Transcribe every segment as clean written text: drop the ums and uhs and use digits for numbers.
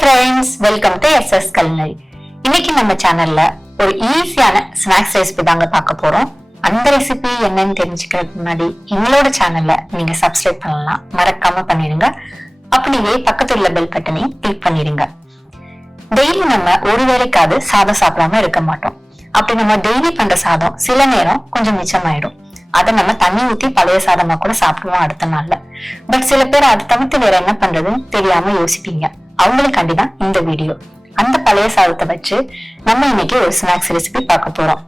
Friends, welcome to SS Culinary. இன்னைக்கு நம்ம சேனல்ல ஒரு ஈஸியான ஸ்நாக்ஸ் ரெசிபி தாங்க பார்க்க போறோம். அந்த ரெசிபி என்னன்னு தெரிஞ்சுக்கிறதுக்கு முன்னாடி எங்களோட சேனல்ல நீங்க சப்ஸ்கிரைப் பண்ணலாம், மறக்காம பண்ணிடுங்க. அப்படியே பக்கத்துல உள்ள பெல் பட்டனையும் கிளிக் பண்ணிடுங்க. டெய்லி நம்ம ஒரு வேளைக்காவது சாதம் சாப்பிடாம இருக்க மாட்டோம். அப்படி நம்ம டெய்லி பண்ற சாதம் சில நேரம் கொஞ்சம் மிச்சமாயிடும். அதை நம்ம தண்ணி ஊத்தி பழைய சாதமா கூட சாப்பிடுவோம் அடுத்த நாள்ல. பட் சில பேர் அதை தவிர்த்து வேற என்ன பண்றதுன்னு தெரியாம யோசிப்பீங்க. அவங்களுக்காண்டி தான் இந்த வீடியோ. அந்த பழைய சாதத்தை வச்சு நம்ம இன்னைக்கு ஒரு ஸ்நாக்ஸ் ரெசிபி பார்க்க போறோம்.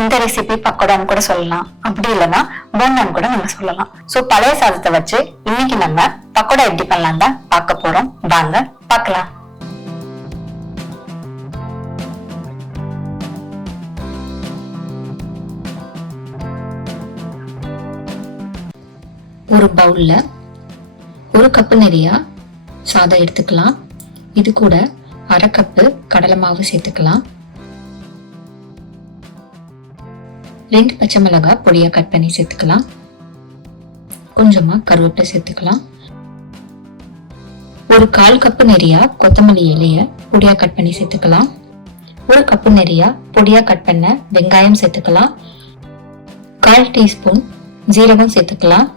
இந்த ரெசிபி பக்கோடான்னு கூட சொல்லலாம், அப்படி இல்லைன்னா போண்டான்னு கூட நம்ம சொல்லலாம். சோ பழைய சாதத்தை வச்சு இன்னைக்கு நம்ம பக்கோடா எப்படி பண்ணலாம் தான் பார்க்க போறோம். வாங்க பார்க்கலாம். ஒரு பவுல்ல ஒரு கப்பு நிறைய சாதம் எடுத்துக்கலாம். இது கூட அரை கப்பு கடலை மாவு சேர்த்துக்கலாம். 2 பச்சை மிளகாய் பொடியா கட் பண்ணி சேர்த்துக்கலாம். கொஞ்சமா கருவேப்பிலை சேர்த்துக்கலாம். ஒரு 1/4 கப்பு நிறைய கொத்தமல்லி இலைய பொடியா கட் பண்ணி சேர்த்துக்கலாம். 1 கப்பு நிறைய பொடியா கட் பண்ண வெங்காயம் சேர்த்துக்கலாம். 1/4 டீஸ்பூன் ஜீரகம் சேர்த்துக்கலாம்.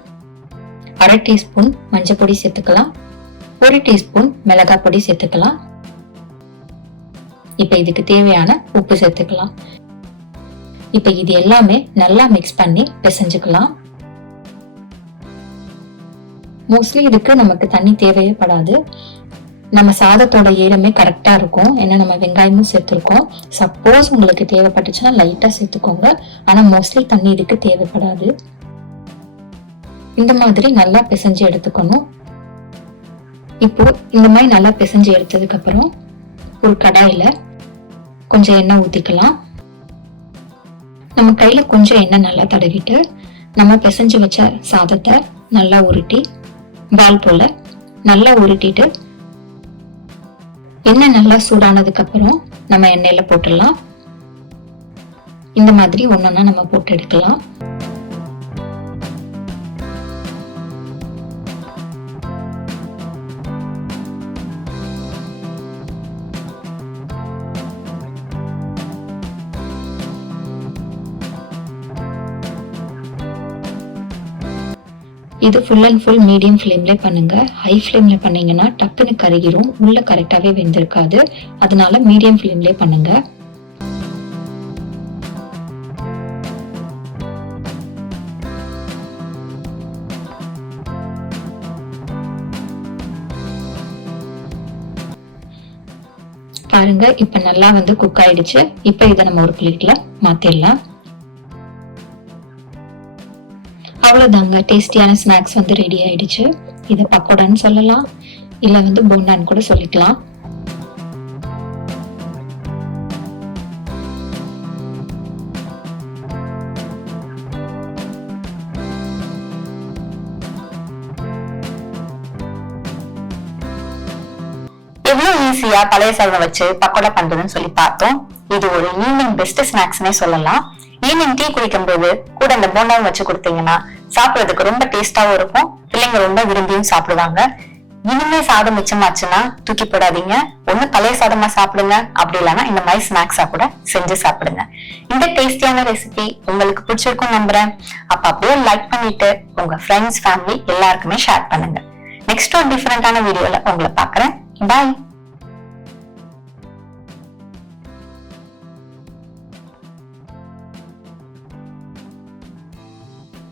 1/2 டீஸ்பூன் மஞ்சள் பொடி சேர்த்துக்கலாம். 1 டீஸ்பூன் மிளகாய் பொடி சேர்த்துக்கலாம். இப்ப இதுக்கு தேவையான உப்பு சேர்த்துக்கலாம். இப்ப இது எல்லாமே நல்லா மிக்ஸ் பண்ணி பிசைஞ்சுக்கலாம். மோஸ்ட்லி இதுக்கு நமக்கு தண்ணி தேவைப்படாது. நம்ம சாதத்தோட ஈரமே கரெக்டா இருக்கும். ஏன்னா நம்ம வெங்காயமும் சேர்த்திருக்கோம். சப்போஸ் உங்களுக்கு தேவைப்பட்டுச்சுன்னா லைட்டா சேர்த்துக்கோங்க. ஆனா மோஸ்ட்லி தண்ணி இதுக்கு தேவைப்படாது. இந்த மாதிரி நல்லா பிசைஞ்சு எடுத்துக்கணும். இப்போ இந்த மாதிரி நல்லா பிசைஞ்சு எடுத்ததுக்கு அப்புறம் ஒரு கடாயில கொஞ்சம் எண்ணெய் ஊத்திக்கலாம். நம்ம கையில கொஞ்சம் எண்ணெய் நல்லா தடவிட்டு நம்ம பிசைஞ்சு வச்ச சாதத்தை நல்லா உருட்டி பால் போல நல்லா உருட்டிட்டு எண்ணெய் நல்லா சூடானதுக்கு அப்புறம் நம்ம எண்ணெயில போட்டுடலாம். இந்த மாதிரி ஒன்னொன்னா நம்ம போட்டு எடுக்கலாம். இது ஃபுல் அண்ட் ஃபுல் மீடியம் ஃப்ளேம்ல பண்ணுங்க. ஹை ஃப்ளேம்ல பண்ணீங்கன்னா டக்குன்னு கருகிரும், உள்ள கரெக்டாவே வெந்திருக்காது. அதனால மீடியம் ஃப்ளேம்ல பண்ணுங்க. பாருங்க, இப்ப நல்லா குக் ஆயிடுச்சு. இப்ப இதை நம்ம ஒரு பிளேட்ல மாத்திடலாம். அவ்வளவுதாங்க, டேஸ்டியான ஸ்நாக்ஸ் ரெடி ஆயிடுச்சு. இதை பக்கோடான்னு சொல்லலாம், இல்ல போண்டான்னு கூட சொல்லிக்கலாம். எவ்வளவு ஈஸியா பழைய சாதம் வச்சு பக்கோடா பண்றதுன்னு சொல்லி பார்த்தோம். இது ஒரு ஈவினிங் பெஸ்ட் ஸ்நாக்ஸ்னே சொல்லலாம். ஈவினிங் டீ குடிக்கும் போது கூட அந்த போண்டாவும் வச்சு கொடுத்தீங்கன்னா சாப்பிடறதுக்கு ரொம்ப டேஸ்டாவும் இருக்கும். பிள்ளைங்க ரொம்ப விரும்பியும் சாப்பிடுவாங்க. இனிமே சாதம் மிச்சமாச்சுன்னா தூக்கி போடாதீங்க. ஒண்ணு பழைய சாதமா சாப்பிடுங்க, அப்படி இல்லைன்னா இந்த மாதிரி ஸ்நாக்ஸா கூட செஞ்சு சாப்பிடுங்க. இந்த டேஸ்டியான ரெசிபி உங்களுக்கு பிடிச்சிருக்கும் நம்புறேன். அப்ப அப்படியே லைக் பண்ணிட்டு உங்க ஃப்ரெண்ட்ஸ், ஃபேமிலி எல்லாருக்குமே ஷேர் பண்ணுங்க. நெக்ஸ்ட் ஒரு டிஃபரெண்டான வீடியோல உங்களை பாக்குறேன். பாய்.